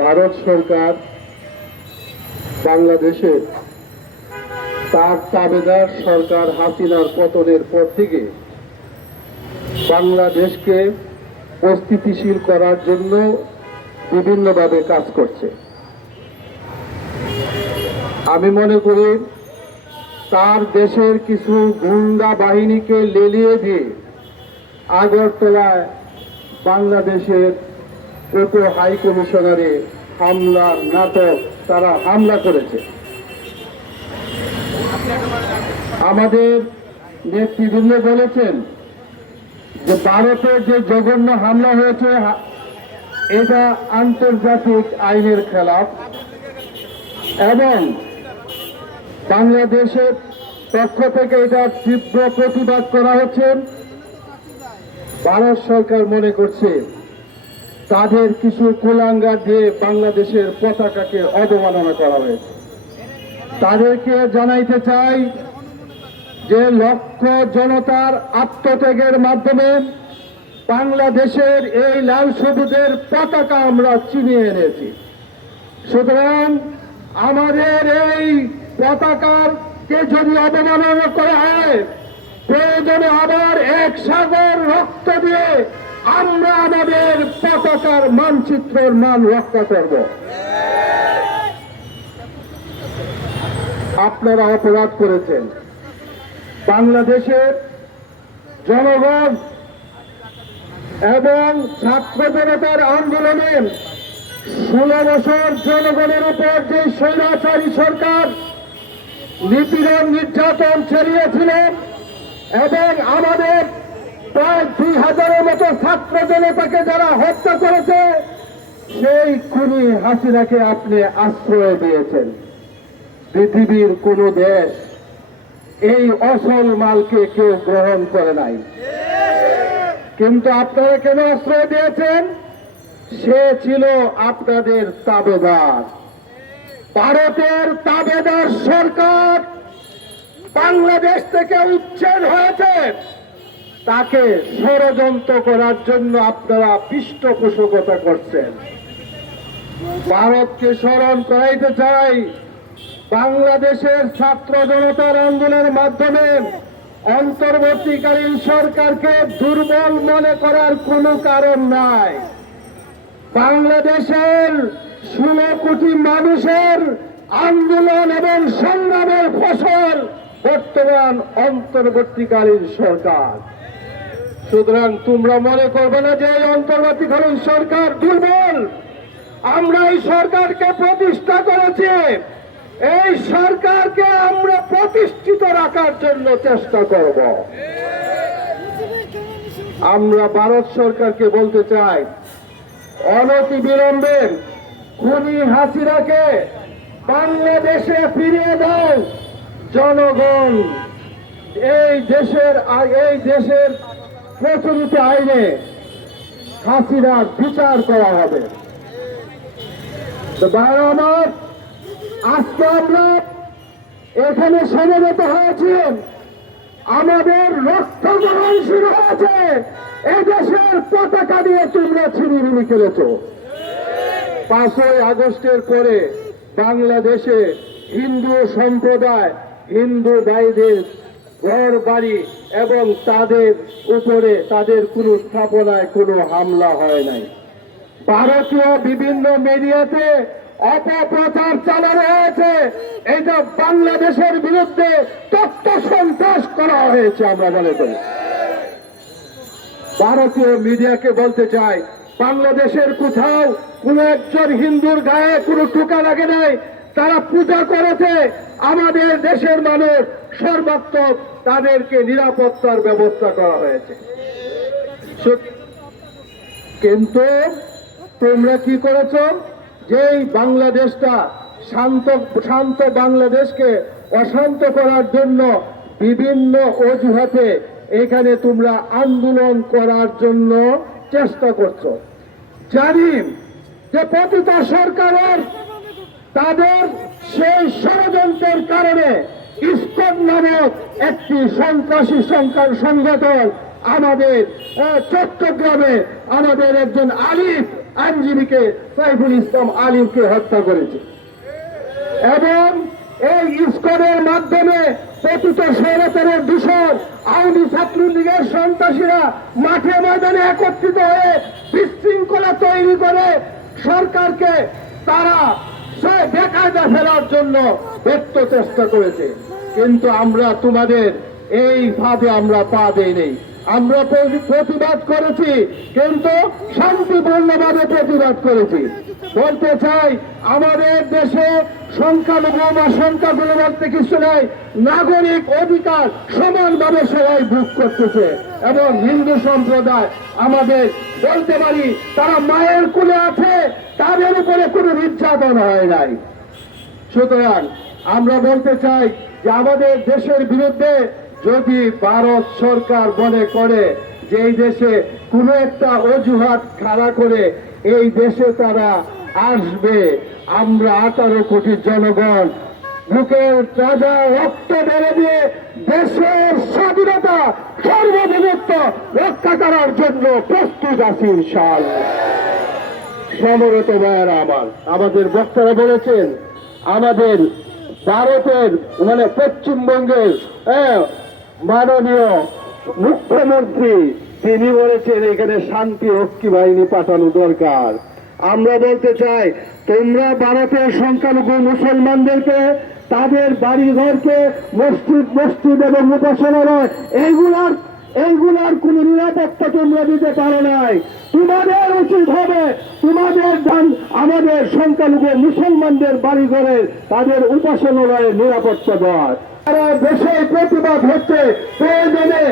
ভারত সরকার বাংলাদেশে তার তাবেদার সরকার হাসিনার পতনের পর থেকে বাংলাদেশকে অস্থিতিশীল করার জন্য বিভিন্নভাবে কাজ করছে। আমি মনে করি তার দেশের কিছু গুন্ডা বাহিনীকে লেলিয়ে দিয়ে আগরতলায় বাংলাদেশের উপ হাই কমিশনারে হামলা নাটক তারা হামলা করেছে। আমাদের নেতৃবৃন্দ বলেছেন যে ভারতের যে জঘন্য হামলা হয়েছে এটা আন্তর্জাতিক আইনের খেলাফ এবং বাংলাদেশের পক্ষ থেকে এটা তীব্র প্রতিবাদ করা হচ্ছে। ভারত সরকার মনে করছে তাদের কিছু কুলাঙ্গার দিয়ে বাংলাদেশের পতাকাকে অবমাননা করা হয়েছে। তাদেরকে জানাইতে চাই যে লক্ষ জনতার আত্মত্যাগের মাধ্যমে বাংলাদেশের এই লাল সবুজের পতাকা আমরা ছিনিয়ে এনেছি। সুতরাং আমাদের এই পতাকাকে যদি অবমাননা করা হয়, প্রয়োজনে আবার এক সাগর রক্ত দিয়ে আমরা আমাদের পতাকার মানচিত্রের মান রক্ষা করব। আপনারা অপরাধ করেছেন। বাংলাদেশের জনগণ এবং ছাত্র জনতার আন্দোলনে 16 বছর জনগণের উপর যে স্বৈরাচারী সরকার নিপীড়ন নির্যাতন চালিয়েছিলেন এবং আমাদের প্রায় 2000-এর মতো ছাত্র জনতাকে যারা হত্যা করেছে, সেই খুনি হাসিনাকে আপনি আশ্রয় দিয়েছেন। পৃথিবীর কোন দেশ এই অসল মালকে কেউ গ্রহণ করে নাই, কিন্তু আপনারা কেন আশ্রয় দিয়েছেন? সে ছিল আপনাদের তাবেদার। ভারতের তাবেদার সরকার বাংলাদেশ থেকে উচ্ছেদ হয়েছে, তাকে ষড়যন্ত্র করার জন্য আপনারা পৃষ্ঠপোষকতা করছেন। ভারতকে স্মরণ করাইতে চাই, বাংলাদেশের ছাত্র জনতার আন্দোলনের মাধ্যমে অন্তর্বর্তীকালীন সরকারকে দুর্বল মনে করার কোনো কারণ নাই। বাংলাদেশের 16 কোটি মানুষের আন্দোলন এবং সংগ্রামের ফসল বর্তমান অন্তর্বর্তীকালীন সরকার। সুতরাং তোমরা মনে করবে না যে এই অন্তর্বর্তীকালীন সরকার দুর্বল। আমরা এই সরকারকে প্রতিষ্ঠা করেছি, এই সরকারকে আমরা প্রতিষ্ঠিত রাখার জন্য চেষ্টা করব। আমরা ভারত সরকারকে বলতে চাই, অনতি বিলম্বে খুনি হাসিনাকে বাংলাদেশে ফিরিয়ে দাও। জনগণ এই দেশের প্রচলিত আইনে হাসিনার বিচার করা হবে। তো ভাই আমার, আজকে আমরা এখানে সমবেত হয়েছি, আমাদের রক্ত গ্রহণ শুরু হয়েছে। এই দেশের পতাকা দিয়ে তোমরা ছিনিমিনি খেলেছ। 5ই আগস্টের পরে বাংলাদেশে হিন্দু সম্প্রদায়, হিন্দু ভাইদের ঘর বাড়ি এবং তাদের উপরে তাদের কোনো স্থাপনায় কোনো হামলা হয় নাই। ভারতীয় বিভিন্ন মিডিয়াতে অপপ্রচার চালানো হয়েছে, এটা বাংলাদেশের বিরুদ্ধে তথ্য সন্ত্রাস করা হয়েছে আমরা মনে করি। ভারতীয় মিডিয়াকে বলতে চাই, বাংলাদেশের কোথাও কোন একজন হিন্দুর গায়ে কোনো টোকা লাগে নাই, তারা পূজা করেছে। আমাদের দেশের মানুষ সর্বাত্মক তাদেরকে নিরাপত্তার ব্যবস্থা করা হয়েছে। কিন্তু তোমরা কি করেছ? যেই বাংলাদেশটা শান্ত বাংলাদেশকে অশান্ত করার জন্য বিভিন্ন অজুহাতে এখানে তোমরা আন্দোলন করার জন্য চেষ্টা করছো। জানি যে প্রতিটা সরকারের তাদের সেই ষড়যন্ত্রের কারণে ইসকন নামক একটি সন্ত্রাসী সংগঠন আমাদের চট্টগ্রামে আমাদের একজন আলিফ আইনজীবীকে সাইফুল ইসলাম আলিমকে হত্যা করেছে। এবং এই ইসকনের মাধ্যমে পতিত স্বৈরাচারের দূষণ আওয়ামী ছাত্রলীগের সন্ত্রাসীরা মাঠে ময়দানে একত্রিত হয়ে বিশৃঙ্খলা তৈরি করে সরকারকে তারা বেকায়দা ফেলার জন্য ব্যর্থ চেষ্টা করেছে। কিন্তু আমরা তোমাদের এই ফাঁদে আমরা পা দেইনি। আমরা প্রতিবাদ করেছি, কিন্তু শান্তিপূর্ণভাবে প্রতিবাদ করেছি। বলতে চাই, আমাদের দেশে সংখ্যালঘু বা সংখ্যাগুলো বলতে কিছু নাই, নাগরিক অধিকার সমানভাবে সবাই ভোগ করতেছে। এবং হিন্দু সম্প্রদায় আমাদের বলতে পারি তারা মায়ের কোলে আছে, তাদের উপরে কোনো নির্যাতন হয় নাই। সুতরাং আমরা বলতে চাই যে আমাদের দেশের বিরুদ্ধে যদি ভারত সরকার মনে করে যে এই দেশে কোনো একটা অজুহাত খাড়া করে এই দেশে তারা আসবে, আমরা 18 কোটি জনগণ বুকের তাজা রক্ত ঢেলে দিয়ে দেশের স্বাধীনতা সার্বভৌমত্ব রক্ষা করার জন্য প্রস্তুত আছি ইনশাআল্লাহ। সমবেত ভাইয়েরা আমার, আমাদের বক্তারা বলেছেন আমাদের ভারতের পশ্চিমবঙ্গের মাননীয় মুখ্যমন্ত্রী তিনি বলেছেন এখানে শান্তি রক্ষী বাহিনী পাঠানো দরকার। আমরা বলতে চাই, তোমরা ভারতের সংখ্যালঘু মুসলমানদেরকে তাদের বাড়ি ঘরকে মসজিদ এবং উপাসনালয় এইগুলার কোন নিরাপত্তা তোমরা দিতে পারো নাই। তোমাদের উচিত হবে আমাদের সংখ্যালঘু মুসলমানদের বাড়ি ঘরে তাদের উপাসনালয়ের নিরাপত্তা দেওয়ার। সারা দেশে প্রতিবাদ হচ্ছে, প্রয়োজনে